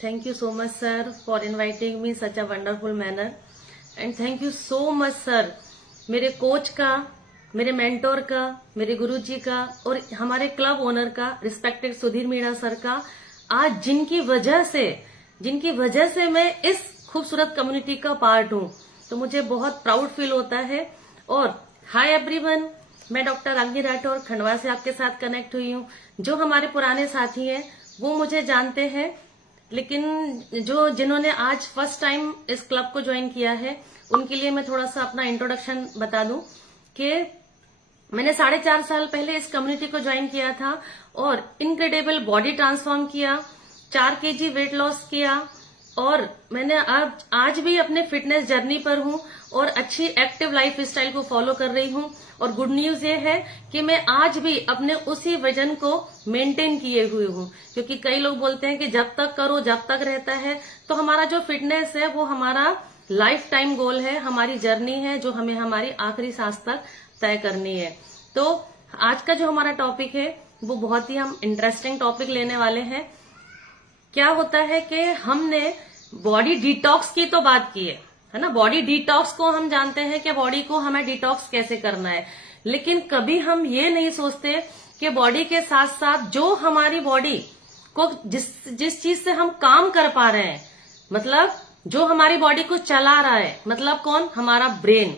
Thank you so much, sir, for inviting me such a wonderful manner. And thank you so much, sir, मेरे coach का, मेरे mentor का, मेरे गुरुजी का और हमारे क्लब ओनर का, रिस्पेक्टेड सुधीर मीणा सर का, आज जिनकी वजह से मैं इस खूबसूरत कम्युनिटी का पार्ट हूँ, तो मुझे बहुत प्राउड फील होता है। और हाय एवरीवन, मैं डॉक्टर रागिनी राठौर खंडवा से आपके साथ कनेक्ट हुई हूँ। जो हमारे पुराने साथी हैं वो मुझे जानते हैं, लेकिन जिन्होंने आज फर्स्ट टाइम इस क्लब को ज्वाइन किया है उनके लिए मैं थोड़ा सा अपना इंट्रोडक्शन बता दूं कि मैंने 4.5 साल पहले इस कम्युनिटी को ज्वाइन किया था और इनक्रेडिबल बॉडी ट्रांसफॉर्म किया, 4 kg वेट लॉस किया और मैंने आज भी अपने फिटनेस जर्नी पर हूं और अच्छी एक्टिव लाइफ स्टाइल को फॉलो कर रही हूं। और गुड न्यूज ये है कि मैं आज भी अपने उसी वजन को मेंटेन किए हुए हूं, क्योंकि कई लोग बोलते हैं कि जब तक करो जब तक रहता है। तो हमारा जो फिटनेस है वो हमारा लाइफ टाइम गोल है, हमारी जर्नी है जो हमें हमारी आखिरी सांस तक तय करनी है। तो आज का जो हमारा टॉपिक है वो बहुत ही हम इंटरेस्टिंग टॉपिक लेने वाले हैं। क्या होता है कि हमने बॉडी डिटॉक्स की तो बात की है ना। बॉडी डिटॉक्स को हम जानते हैं कि बॉडी को हमें डिटॉक्स कैसे करना है, लेकिन कभी हम ये नहीं सोचते कि बॉडी के साथ साथ जो हमारी बॉडी को जिस चीज से हम काम कर पा रहे हैं, मतलब जो हमारी बॉडी को चला रहा है, मतलब कौन, हमारा ब्रेन।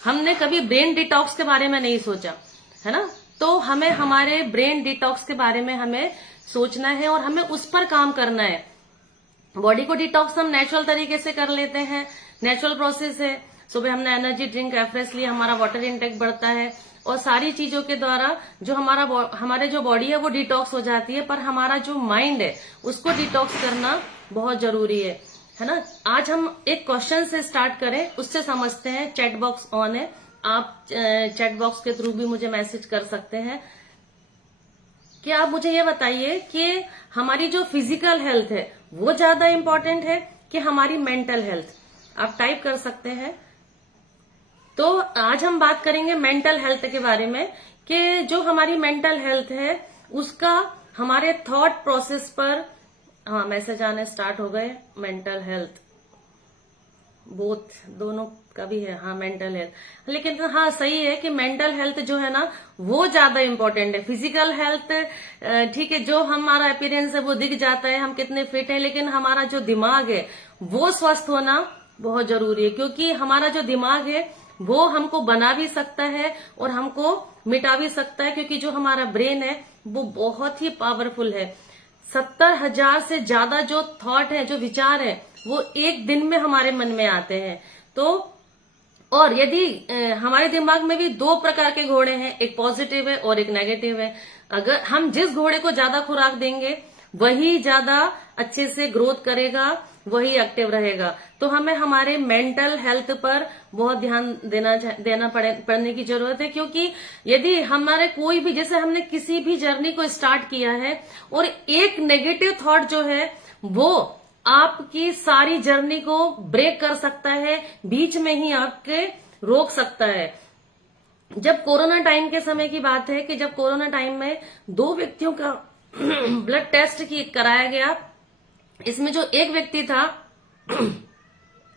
हमने कभी ब्रेन डिटॉक्स के बारे में नहीं सोचा है ना। तो हमें हमारे ब्रेन डिटॉक्स के बारे में हमें सोचना है और हमें उस पर काम करना है। बॉडी को डिटॉक्स हम नेचुरल तरीके से कर लेते हैं, नेचुरल प्रोसेस है। सुबह हमने एनर्जी ड्रिंक एफ्रेश लिया, हमारा वाटर इंटेक बढ़ता है और सारी चीजों के द्वारा जो हमारे जो बॉडी है वो डिटॉक्स हो जाती है। पर हमारा जो माइंड है उसको डिटॉक्स करना बहुत जरूरी है ना। आज हम एक क्वेश्चन से स्टार्ट करें, उससे समझते हैं। चैट बॉक्स ऑन है, आप चैट बॉक्स के थ्रू भी मुझे मैसेज कर सकते हैं। कि आप मुझे ये बताइए कि हमारी जो फिजिकल हेल्थ है वो ज्यादा इंपॉर्टेंट है कि हमारी मेंटल हेल्थ। आप टाइप कर सकते हैं। तो आज हम बात करेंगे मेंटल हेल्थ के बारे में कि जो हमारी मेंटल हेल्थ है उसका हमारे थॉट प्रोसेस पर, हाँ मैसेज आने स्टार्ट हो गए। मेंटल हेल्थ बोथ, दोनों का भी है, हाँ मेंटल हेल्थ। लेकिन हाँ सही है कि मेंटल हेल्थ जो है ना वो ज्यादा इंपॉर्टेंट है। फिजिकल हेल्थ ठीक है, जो हमारा अपीयरेंस है वो दिख जाता है, हम कितने फिट हैं, लेकिन हमारा जो दिमाग है वो स्वस्थ होना बहुत जरूरी है। क्योंकि हमारा जो दिमाग है वो हमको बना भी सकता है और हमको मिटा भी सकता है, क्योंकि जो हमारा ब्रेन है वो बहुत ही पावरफुल है। 70,000 से ज्यादा जो थॉट है, जो विचार है, वो एक दिन में हमारे मन में आते हैं। तो और यदि हमारे दिमाग में भी 2 प्रकार के घोड़े हैं, एक पॉजिटिव है और एक नेगेटिव है। अगर हम जिस घोड़े को ज्यादा खुराक देंगे वही ज्यादा अच्छे से ग्रोथ करेगा, वही एक्टिव रहेगा। तो हमें हमारे मेंटल हेल्थ पर बहुत ध्यान देना पड़ने की जरूरत है। क्योंकि यदि हमारे कोई भी, जैसे हमने किसी भी जर्नी को स्टार्ट किया है और एक नेगेटिव थॉट जो है वो आपकी सारी जर्नी को ब्रेक कर सकता है, बीच में ही आपके रोक सकता है। जब कोरोना टाइम के समय की बात है कि जब कोरोना टाइम में 2 व्यक्तियों का ब्लड टेस्ट कराया गया। इसमें जो एक व्यक्ति था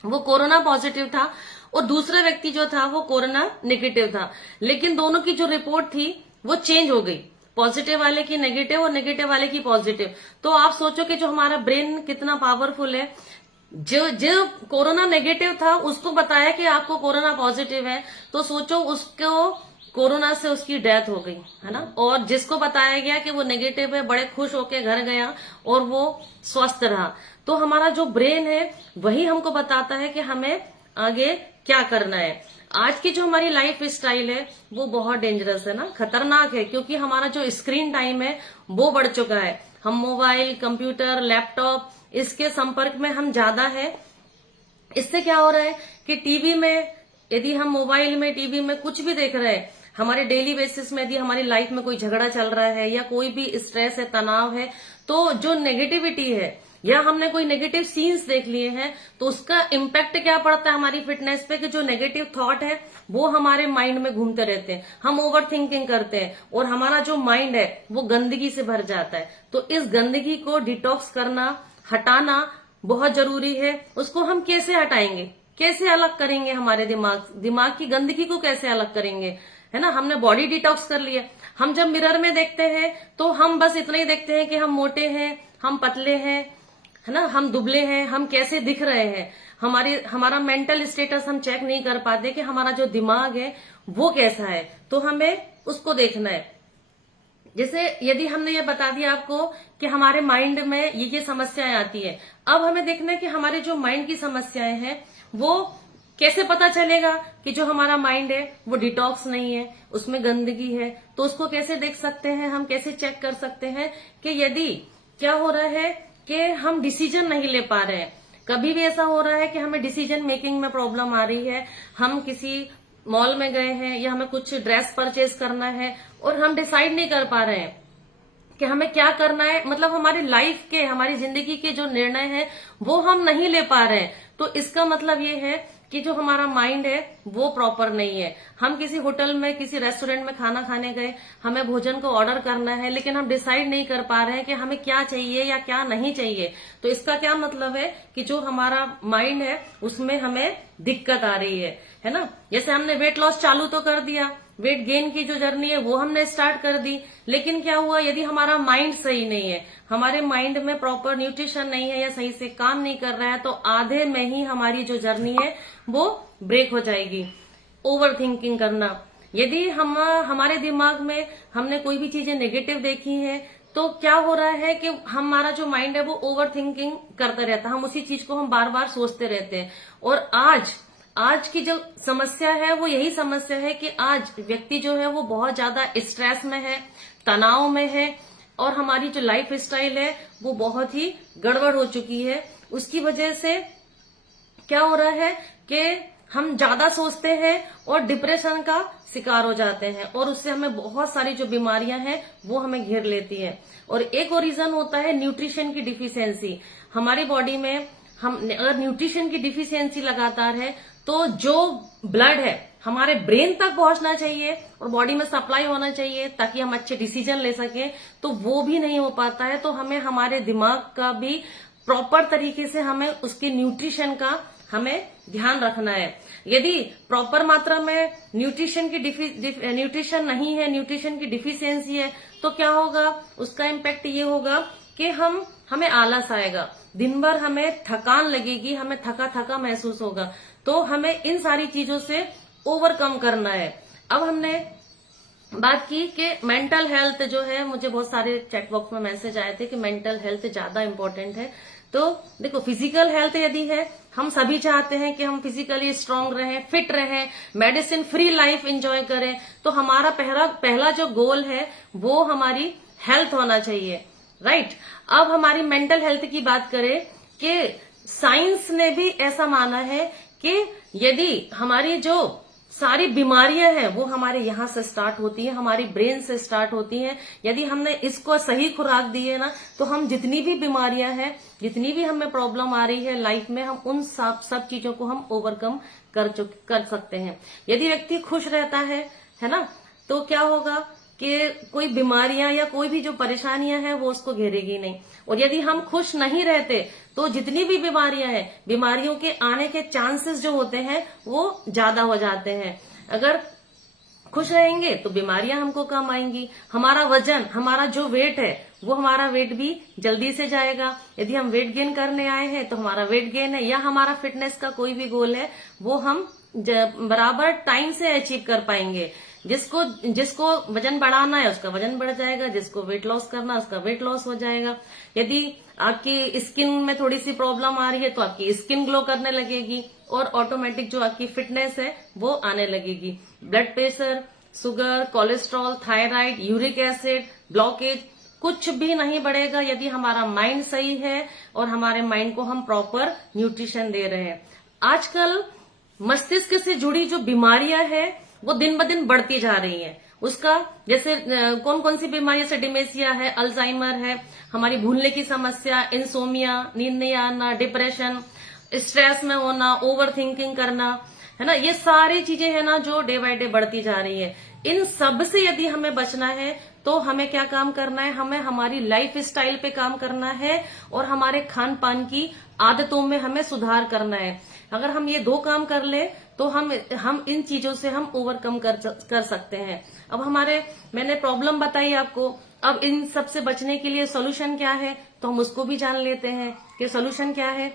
वो कोरोना पॉजिटिव था और दूसरा व्यक्ति जो था वो कोरोना नेगेटिव था। लेकिन दोनों की जो रिपोर्ट थी वो चेंज हो गई, पॉजिटिव वाले की नेगेटिव और नेगेटिव वाले की पॉजिटिव। तो आप सोचो कि जो हमारा ब्रेन कितना पावरफुल है। जो कोरोना नेगेटिव था उसको बताया कि आपको कोरोना पॉजिटिव है, तो सोचो उसको कोरोना से उसकी डेथ हो गई है ना। और जिसको बताया गया कि वो नेगेटिव है, बड़े खुश होके घर गया और वो स्वस्थ रहा। तो हमारा जो ब्रेन है वही हमको बताता है कि हमें आगे क्या करना है। आज की जो हमारी लाइफ स्टाइल है वो बहुत डेंजरस है ना, खतरनाक है। क्योंकि हमारा जो स्क्रीन टाइम है वो बढ़ चुका है। हम मोबाइल, कंप्यूटर, लैपटॉप, इसके संपर्क में हम ज्यादा है। इससे क्या हो रहा है कि टीवी में, यदि हम मोबाइल में, टीवी में कुछ भी देख रहे हैं, हमारे डेली बेसिस में यदि हमारी लाइफ में कोई झगड़ा चल रहा है या कोई भी स्ट्रेस है, तनाव है, तो जो नेगेटिविटी है या हमने कोई नेगेटिव सीन्स देख लिए हैं तो उसका इम्पैक्ट क्या पड़ता है हमारी फिटनेस पे कि जो नेगेटिव थॉट है वो हमारे माइंड में घूमते रहते हैं। हम ओवर थिंकिंग करते हैं और हमारा जो माइंड है वो गंदगी से भर जाता है। तो इस गंदगी को डिटॉक्स करना हटाना बहुत जरूरी है। उसको हम कैसे हटाएंगे, कैसे अलग करेंगे, हमारे दिमाग की गंदगी को कैसे अलग करेंगे, है ना। हमने बॉडी डिटॉक्स कर लिया। हम जब मिरर में देखते हैं तो हम बस इतना ही देखते हैं कि हम मोटे हैं, हम पतले हैं, है ना, हम दुबले हैं, हम कैसे दिख रहे हैं। हमारा मेंटल स्टेटस हम चेक नहीं कर पाते कि हमारा जो दिमाग है वो कैसा है। तो हमें उसको देखना है। जैसे यदि हमने ये बता दिया आपको कि हमारे माइंड में ये समस्याएं आती है, अब हमें देखना है कि हमारे जो माइंड की समस्याएं हैं वो कैसे पता चलेगा कि जो हमारा माइंड है वो डिटॉक्स नहीं है, उसमें गंदगी है। तो उसको कैसे देख सकते हैं, हम कैसे चेक कर सकते हैं कि यदि क्या हो रहा है कि हम डिसीजन नहीं ले पा रहे हैं। कभी भी ऐसा हो रहा है कि हमें डिसीजन मेकिंग में प्रॉब्लम आ रही है, हम किसी मॉल में गए हैं या हमें कुछ ड्रेस परचेज करना है और हम डिसाइड नहीं कर पा रहे हैं कि हमें क्या करना है, मतलब हमारी लाइफ के, हमारी जिंदगी के जो निर्णय हैं वो हम नहीं ले पा रहे हैं। तो इसका मतलब ये है कि जो हमारा माइंड है वो प्रॉपर नहीं है। हम किसी होटल में, किसी रेस्टोरेंट में खाना खाने गए, हमें भोजन को ऑर्डर करना है, लेकिन हम डिसाइड नहीं कर पा रहे हैं कि हमें क्या चाहिए या क्या नहीं चाहिए। तो इसका क्या मतलब है कि जो हमारा माइंड है उसमें हमें दिक्कत आ रही है ना। जैसे हमने वेट लॉस चालू तो कर दिया, वेट गेन की जो जर्नी है वो हमने स्टार्ट कर दी, लेकिन क्या हुआ, यदि हमारा माइंड सही नहीं है, हमारे माइंड में प्रॉपर न्यूट्रिशन नहीं है या सही से काम नहीं कर रहा है, तो आधे में ही हमारी जो जर्नी है वो ब्रेक हो जाएगी। ओवर थिंकिंग करना, यदि हमारे दिमाग में हमने कोई भी चीजें नेगेटिव देखी है तो क्या हो रहा है कि हमारा जो माइंड है वो ओवर थिंकिंग करता रहता है, हम उसी चीज को हम बार बार सोचते रहते हैं। और आज की जो समस्या है वो यही समस्या है कि आज व्यक्ति जो है वो बहुत ज्यादा स्ट्रेस में है, तनाव में है, और हमारी जो लाइफ स्टाइल है वो बहुत ही गड़बड़ हो चुकी है। उसकी वजह से क्या हो रहा है कि हम ज्यादा सोचते हैं और डिप्रेशन का शिकार हो जाते हैं, और उससे हमें बहुत सारी जो बीमारियां हैं वो हमें घेर लेती है। और एक और रीजन होता है न्यूट्रिशन की डिफिशियंसी। हमारी बॉडी में हम अगर न्यूट्रिशन की डिफिशियंसी लगातार है तो जो ब्लड है हमारे ब्रेन तक पहुंचना चाहिए और बॉडी में सप्लाई होना चाहिए ताकि हम अच्छे डिसीजन ले सकें, तो वो भी नहीं हो पाता है। तो हमें हमारे दिमाग का भी प्रॉपर तरीके से हमें उसके न्यूट्रिशन का हमें ध्यान रखना है। यदि प्रॉपर मात्रा में न्यूट्रिशन नहीं है, न्यूट्रिशन की डिफिशियंसी है, तो क्या होगा, उसका इम्पैक्ट ये होगा कि हमें आलस आएगा, दिन भर हमें थकान लगेगी, हमें थका थका महसूस होगा। तो हमें इन सारी चीजों से ओवरकम करना है। अब हमने बात की कि मेंटल हेल्थ जो है, मुझे बहुत सारे चैट बॉक्स में मैसेज आए थे कि मेंटल हेल्थ ज्यादा इंपॉर्टेंट है। तो देखो, फिजिकल हेल्थ यदि है, हम सभी चाहते हैं कि हम फिजिकली स्ट्रांग रहें, फिट रहें, मेडिसिन फ्री लाइफ एंजॉय करें। तो हमारा पहला जो गोल है वो हमारी हेल्थ होना चाहिए, राइट। अब हमारी मेंटल हेल्थ की बात करें कि साइंस ने भी ऐसा माना है कि यदि हमारी जो सारी बीमारियां हैं वो हमारे यहाँ से स्टार्ट होती है, हमारी ब्रेन से स्टार्ट होती हैं। यदि हमने इसको सही खुराक दी है ना, तो हम जितनी भी बीमारियां हैं, जितनी भी हमें प्रॉब्लम आ रही है लाइफ में, हम उन सब चीजों को हम ओवरकम कर सकते हैं। यदि व्यक्ति खुश रहता है ना, तो क्या होगा कि कोई बीमारियां या कोई भी जो परेशानियां हैं वो उसको घेरेगी नहीं। और यदि हम खुश नहीं रहते तो जितनी भी बीमारियां हैं, बीमारियों के आने के चांसेस जो होते हैं वो ज्यादा हो जाते हैं। अगर खुश रहेंगे तो बीमारियां हमको कम आएंगी। हमारा वजन, हमारा जो वेट है वो हमारा वेट भी जल्दी से जाएगा। यदि हम वेट गेन करने आए हैं तो हमारा वेट गेन है, या हमारा फिटनेस का कोई भी गोल है वो हम बराबर टाइम से अचीव कर पाएंगे। जिसको वजन बढ़ाना है उसका वजन बढ़ जाएगा, जिसको वेट लॉस करना है उसका वेट लॉस हो जाएगा। यदि आपकी स्किन में थोड़ी सी प्रॉब्लम आ रही है तो आपकी स्किन ग्लो करने लगेगी और ऑटोमेटिक जो आपकी फिटनेस है वो आने लगेगी। Blood pressure, sugar, cholesterol, thyroid, uric acid, blockage कुछ भी नहीं बढ़ेगा यदि हमारा माइंड सही है और हमारे माइंड को हम प्रॉपर न्यूट्रिशन दे रहे हैं। आजकल मस्तिष्क से जुड़ी जो बीमारियां हैं वो दिन ब दिन बढ़ती जा रही हैं। उसका जैसे कौन कौन सी बीमारी, जैसे डिमेंशिया है, अल्जाइमर है, हमारी भूलने की समस्या, इंसोमिया, नींद नहीं आना, डिप्रेशन, स्ट्रेस में होना, ओवर थिंकिंग करना, है ना, ये सारी चीजें है ना जो डे बाय डे बढ़ती जा रही है। इन सब से यदि हमें बचना है तो हमें क्या काम करना है, हमें हमारी लाइफ स्टाइल पे काम करना है और हमारे खान पान की आदतों में हमें सुधार करना है। अगर हम ये 2 काम कर ले तो हम इन चीजों से हम ओवरकम कर सकते हैं। अब मैंने प्रॉब्लम बताई आपको, अब इन सब से बचने के लिए सोल्यूशन क्या है, तो हम उसको भी जान लेते हैं कि सोल्यूशन क्या है।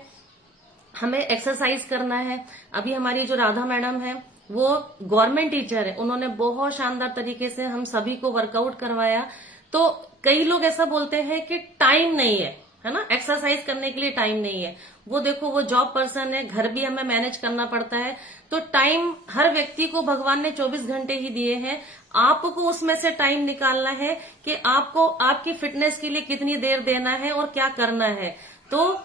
हमें एक्सरसाइज करना है। अभी हमारी जो राधा मैडम है वो गवर्नमेंट टीचर है, उन्होंने बहुत शानदार तरीके से हम सभी को वर्कआउट करवाया। तो कई लोग ऐसा बोलते हैं कि टाइम नहीं है ना, एक्सरसाइज करने के लिए टाइम नहीं है। वो देखो, वो जॉब पर्सन है, घर भी हमें मैनेज करना पड़ता है। तो टाइम हर व्यक्ति को भगवान ने 24 घंटे ही दिए हैं, आपको उसमें से टाइम निकालना है कि आपको आपकी फिटनेस के लिए कितनी देर देना है और क्या करना है। तो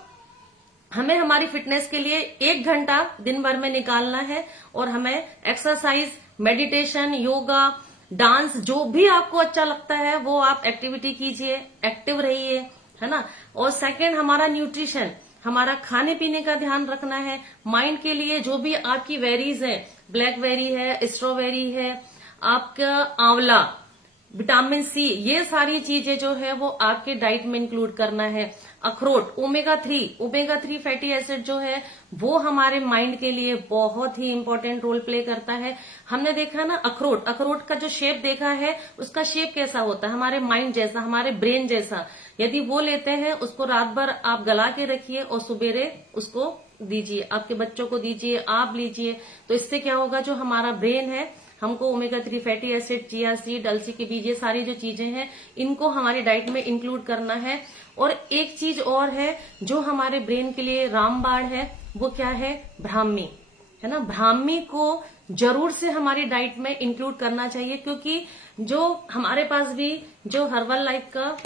हमें हमारी फिटनेस के लिए 1 घंटा दिन भर में निकालना है और हमें एक्सरसाइज, मेडिटेशन, योगा, डांस, जो भी आपको अच्छा लगता है वो आप एक्टिविटी कीजिए, एक्टिव रहिए, है ना। और सेकंड, हमारा न्यूट्रिशन, हमारा खाने पीने का ध्यान रखना है। माइंड के लिए जो भी आपकी वेरीज है, ब्लैकबेरी है, स्ट्रॉबेरी है, आपका आंवला, विटामिन सी, ये सारी चीजें जो है वो आपके डाइट में इंक्लूड करना है। अखरोट, ओमेगा 3 फैटी एसिड जो है वो हमारे माइंड के लिए बहुत ही इंपॉर्टेंट रोल प्ले करता है। हमने देखा ना, अखरोट का जो शेप देखा है, उसका शेप कैसा होता है, हमारे माइंड जैसा, हमारे ब्रेन जैसा। यदि वो लेते हैं, उसको रात भर आप गला के रखिए और सुबेरे उसको दीजिए, आपके बच्चों को दीजिए, आप लीजिए। तो इससे क्या होगा, जो हमारा ब्रेन है, हमको omega 3 fatty acid, chia seed, अलसी के बीज, ये सारी जो चीजें हैं इनको हमारी डाइट में इंक्लूड करना है। और एक चीज और है जो हमारे ब्रेन के लिए रामबाण है, वो क्या है, ब्राह्मी, है ना। ब्राह्मी को जरूर से हमारी डाइट में इंक्लूड करना चाहिए, क्योंकि जो हमारे पास भी जो हर्बल लाइफ का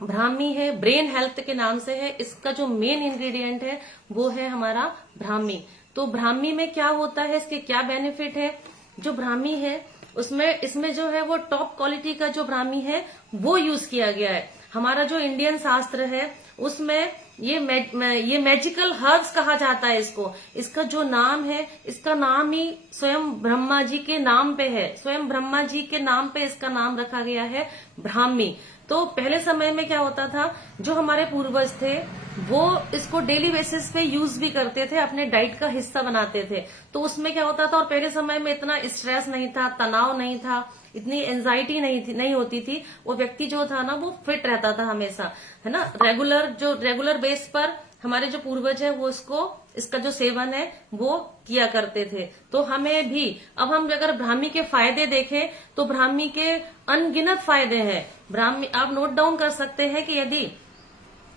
ब्राह्मी है, ब्रेन हेल्थ के नाम से है, इसका जो मेन इंग्रेडिएंट है वो है हमारा ब्राह्मी। तो ब्राह्मी में क्या होता है, इसके क्या बेनिफिट है, जो ब्राह्मी है इसमें जो है वो टॉप क्वालिटी का जो ब्राह्मी है वो यूज किया गया है। हमारा जो इंडियन शास्त्र है उसमें ये मैजिकल हर्ब्स कहा जाता है इसको। इसका जो नाम है, इसका नाम ही स्वयं ब्रह्मा जी के नाम पे है, स्वयं ब्रह्मा जी के नाम पे इसका नाम रखा गया है, ब्राह्मी। तो पहले समय में क्या होता था, जो हमारे पूर्वज थे वो इसको डेली बेसिस पे यूज भी करते थे, अपने डाइट का हिस्सा बनाते थे। तो उसमें क्या होता था, और पहले समय में इतना स्ट्रेस नहीं था, तनाव नहीं था, इतनी एंजाइटी नहीं होती थी। वो व्यक्ति जो था ना वो फिट रहता था हमेशा, है ना। रेगुलर बेस पर हमारे जो पूर्वज है वो इसका जो सेवन है वो किया करते थे। तो हमें भी, अब हम अगर ब्राह्मी के फायदे देखें तो ब्राह्मी के अनगिनत फायदे हैं। ब्राह्मी आप नोट डाउन कर सकते हैं कि यदि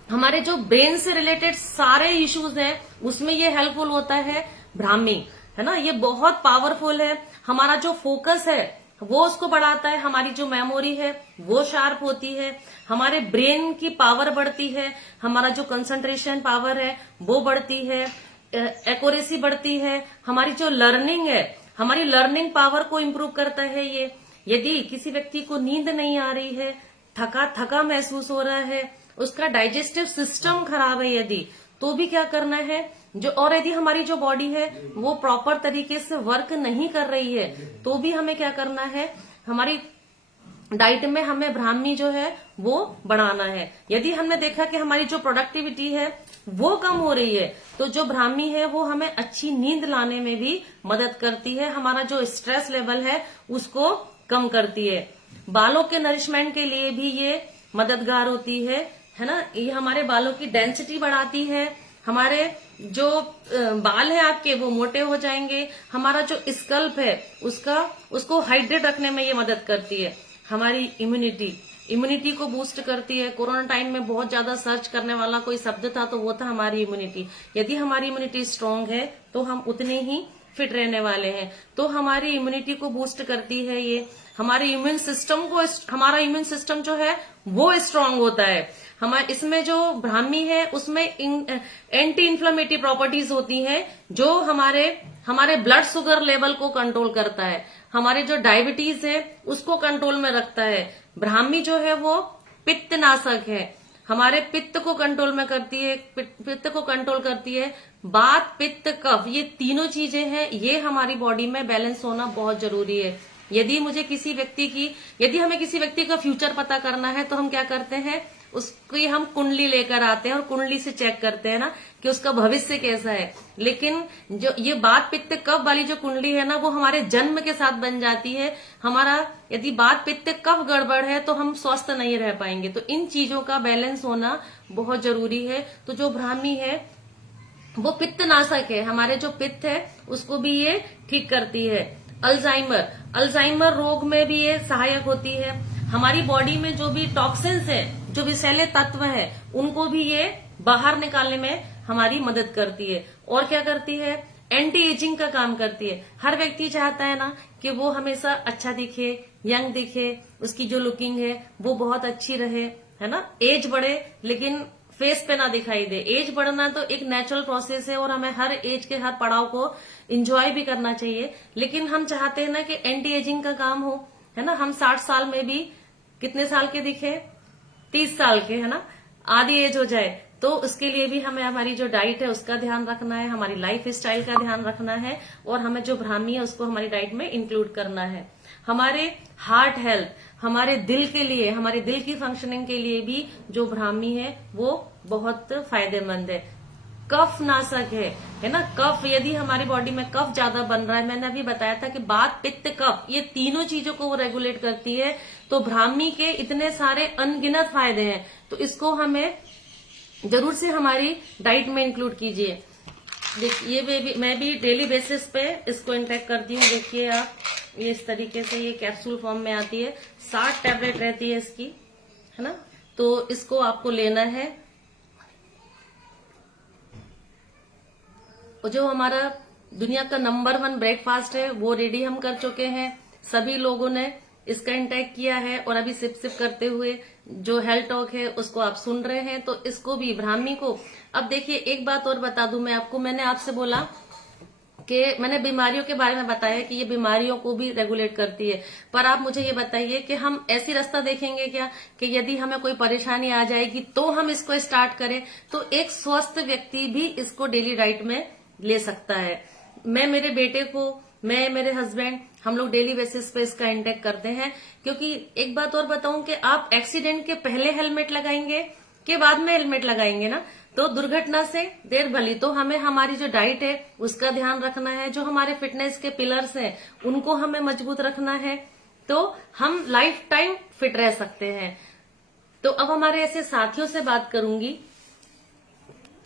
हमारे जो ब्रेन से रिलेटेड सारे इश्यूज हैं उसमें ये हेल्पफुल होता है ब्राह्मी, है ना। ये बहुत पावरफुल है। हमारा जो फोकस है वो उसको बढ़ाता है, हमारी जो मेमोरी है वो शार्प होती है, हमारे ब्रेन की पावर बढ़ती है, हमारा जो कंसंट्रेशन पावर है वो बढ़ती है, एक्यूरेसी बढ़ती है, हमारी जो लर्निंग है, हमारी लर्निंग पावर को इम्प्रूव करता है ये। यदि किसी व्यक्ति को नींद नहीं आ रही है, थका महसूस हो रहा है, उसका डाइजेस्टिव सिस्टम खराब है यदि, तो भी क्या करना है, और यदि हमारी जो बॉडी है वो प्रॉपर तरीके से वर्क नहीं कर रही है तो भी हमें क्या करना है, हमारी डाइट में हमें ब्राह्मी जो है वो बढ़ाना है। यदि हमने देखा कि हमारी जो प्रोडक्टिविटी है वो कम हो रही है तो जो ब्राह्मी है वो हमें अच्छी नींद लाने में भी मदद करती है, हमारा जो स्ट्रेस लेवल है उसको कम करती है। बालों के नरिशमेंट के लिए भी ये मददगार होती है ना। ये हमारे बालों की डेंसिटी बढ़ाती है, हमारे जो बाल है आपके वो मोटे हो जाएंगे, हमारा जो स्कल्प है उसको हाइड्रेट रखने में ये मदद करती है। हमारी इम्यूनिटी को बूस्ट करती है। कोरोना टाइम में बहुत ज्यादा सर्च करने वाला कोई शब्द था तो वो था हमारी इम्यूनिटी। यदि हमारी इम्यूनिटी स्ट्रांग है तो हम उतने ही फिट रहने वाले हैं। तो हमारी इम्यूनिटी को बूस्ट करती है ये। हमारे हमारा इम्यून सिस्टम जो है वो स्ट्रांग होता है। हमारे इसमें जो ब्राह्मी है उसमें एंटी इन्फ्लेमेटरी प्रॉपर्टीज होती हैं जो हमारे ब्लड शुगर लेवल को कंट्रोल करता है, हमारे जो डायबिटीज है उसको कंट्रोल में रखता है। ब्राह्मी जो है वो पित्तनाशक है, हमारे पित्त को कंट्रोल में करती है, पित्त को कंट्रोल करती है। वात, पित्त, कफ, ये तीनों चीजें हैं, ये हमारी बॉडी में बैलेंस होना बहुत जरूरी है। यदि हमें किसी व्यक्ति का फ्यूचर पता करना है तो हम क्या करते हैं, उसकी हम कुंडली लेकर आते हैं और कुंडली से चेक करते हैं ना कि उसका भविष्य कैसा है। लेकिन जो ये बात पित्त कफ वाली जो कुंडली है ना, वो हमारे जन्म के साथ बन जाती है। हमारा यदि बात पित्त कफ गड़बड़ है तो हम स्वस्थ नहीं रह पाएंगे। तो इन चीजों का बैलेंस होना बहुत जरूरी है। तो जो ब्राह्मी है वो पित्त नाशक है, हमारे जो पित्त है उसको भी ये ठीक करती है। अल्जाइमर रोग में भी ये सहायक होती है। हमारी बॉडी में जो भी टॉक्सिन्स है, जो विषैले तत्व है, उनको भी ये बाहर निकालने में हमारी मदद करती है। और क्या करती है, एंटी एजिंग का काम करती है। हर व्यक्ति चाहता है ना कि वो हमेशा अच्छा दिखे, यंग दिखे, उसकी जो लुकिंग है वो बहुत अच्छी रहे, है ना। एज बढ़े लेकिन फेस पे ना दिखाई दे। एज बढ़ना तो एक नेचुरल प्रोसेस है और हमें हर एज के हर पड़ाव को एंजॉय भी करना चाहिए। लेकिन हम चाहते हैं ना कि एंटी एजिंग का काम हो, है ना। हम 60 साल में भी कितने साल के दिखे, 30 साल के, है ना, आधी एज हो जाए। तो उसके लिए भी हमें हमारी जो डाइट है उसका ध्यान रखना है, हमारी लाइफ स्टाइल का ध्यान रखना है और हमें जो ब्राह्मी है उसको हमारी डाइट में इंक्लूड करना है। हमारे हार्ट हेल्थ, हमारे दिल के लिए, हमारे दिल की फंक्शनिंग के लिए भी जो ब्राह्मी है वो बहुत फायदेमंद है। कफ नाशक है ना। कफ, यदि हमारी बॉडी में कफ ज्यादा बन रहा है, मैंने अभी बताया था कि बात पित्त कफ ये तीनों चीजों को वो रेगुलेट करती है। तो ब्राह्मी के इतने सारे अनगिनत फायदे हैं, तो इसको हमें जरूर से हमारी डाइट में इंक्लूड कीजिए। देखिए मैं भी डेली बेसिस पे इसको इंटेक करती हूँ। देखिए आप, ये इस तरीके से ये कैप्सूल फॉर्म में आती है, 60 टैबलेट रहती है इसकी, है ना। तो इसको आपको लेना है। और जो हमारा दुनिया का नंबर 1 ब्रेकफास्ट है वो रेडी हम कर चुके हैं। सभी लोगों ने इसका इंटेक किया है और अभी सिप सिप करते हुए जो हेल्थ टॉक है उसको आप सुन रहे हैं। तो इसको भी, ब्राह्मी को, अब देखिए एक बात और बता दूं मैं आपको। मैंने आपसे बोला कि मैंने बीमारियों के बारे में बताया कि ये बीमारियों को भी रेगुलेट करती है, पर आप मुझे ये बताइए कि हम ऐसी रास्ता देखेंगे क्या कि यदि हमें कोई परेशानी आ जाएगी तो हम इसको स्टार्ट करें। तो एक स्वस्थ व्यक्ति भी इसको डेली डाइट में ले सकता है। मैं मेरे बेटे को, मैं मेरे हस्बैंड, हम लोग डेली बेसिस पे इसका इंटेक करते हैं। क्योंकि एक बात और बताऊं कि आप एक्सीडेंट के पहले हेलमेट लगाएंगे के बाद में हेलमेट लगाएंगे ना, तो दुर्घटना से देर भली। तो हमें हमारी जो डाइट है उसका ध्यान रखना है, जो हमारे फिटनेस के पिलर्स हैं उनको हमें मजबूत रखना है, तो हम लाइफ टाइम फिट रह सकते हैं। तो अब हमारे ऐसे साथियों से बात करूंगी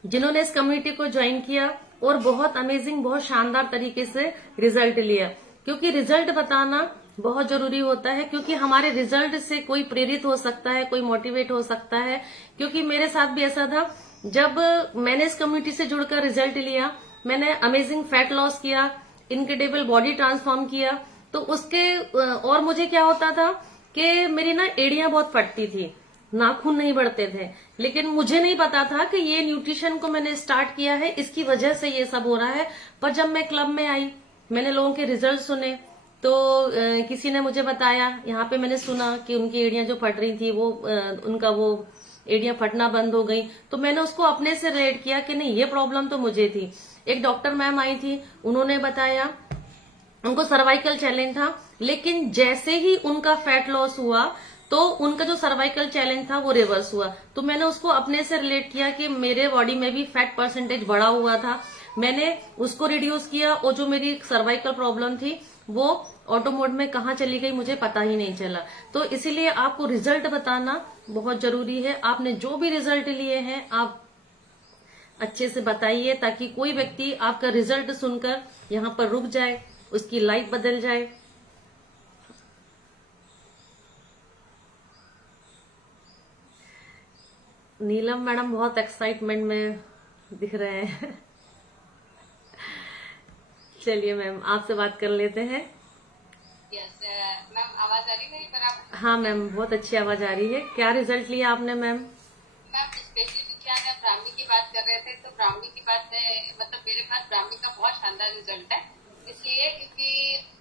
जिन्होंने इस कम्युनिटी को ज्वाइन किया और बहुत अमेजिंग, बहुत शानदार तरीके से रिजल्ट लिया। क्योंकि रिजल्ट बताना बहुत जरूरी होता है, क्योंकि हमारे रिजल्ट से कोई प्रेरित हो सकता है, कोई मोटिवेट हो सकता है। क्योंकि मेरे साथ भी ऐसा था, जब मैंने इस कम्युनिटी से जुड़कर रिजल्ट लिया, मैंने अमेजिंग फैट लॉस किया, इनक्रेडिबल बॉडी ट्रांसफॉर्म किया। तो उसके और मुझे क्या होता था कि मेरी ना एड़ियां बहुत फटती थी, नाखून नहीं बढ़ते थे। लेकिन मुझे नहीं पता था कि ये न्यूट्रिशन को मैंने स्टार्ट किया है, इसकी वजह से ये सब हो रहा है। पर जब मैं क्लब में आई, मैंने लोगों के रिजल्ट सुने, तो किसी ने मुझे बताया, यहाँ पे मैंने सुना कि उनकी एड़ियां जो फट रही थी वो उनका वो एड़ियां फटना बंद हो गई। तो मैंने उसको अपने से रिलेट किया कि नहीं, ये प्रॉब्लम तो मुझे थी। एक डॉक्टर मैम आई थी, उन्होंने बताया, उनको सर्वाइकल चैलेंज था, लेकिन जैसे ही उनका फैट लॉस हुआ तो उनका जो सर्वाइकल चैलेंज था वो रिवर्स हुआ। तो मैंने उसको अपने से रिलेट किया कि मेरे बॉडी में भी फैट परसेंटेज बढ़ा हुआ था, मैंने उसको रिड्यूस किया और जो मेरी सर्वाइकल प्रॉब्लम थी वो ऑटो मोड में कहाँ चली गई मुझे पता ही नहीं चला। तो इसीलिए आपको रिजल्ट बताना बहुत जरूरी है। आपने जो भी रिजल्ट लिए हैं आप अच्छे से बताइए, ताकि कोई व्यक्ति आपका रिजल्ट सुनकर यहाँ पर रुक जाए, उसकी लाइफ बदल जाए। नीलम मैडम बहुत एक्साइटमेंट में दिख रहे हैं। चलिए मैम, आपसे बात कर लेते हैं। यस मैम, आवाज आ रही है बराबर? हाँ मैम, बहुत अच्छी आवाज आ रही है। क्या रिजल्ट लिया आपने मैम? मैम स्पेशली क्या है, ब्राह्मी की बात कर रहे थे, तो ब्राह्मी की बात है, मतलब मेरे पास ब्राह्मी का बहुत शानदार रिजल्ट है। इसलिए क्योंकि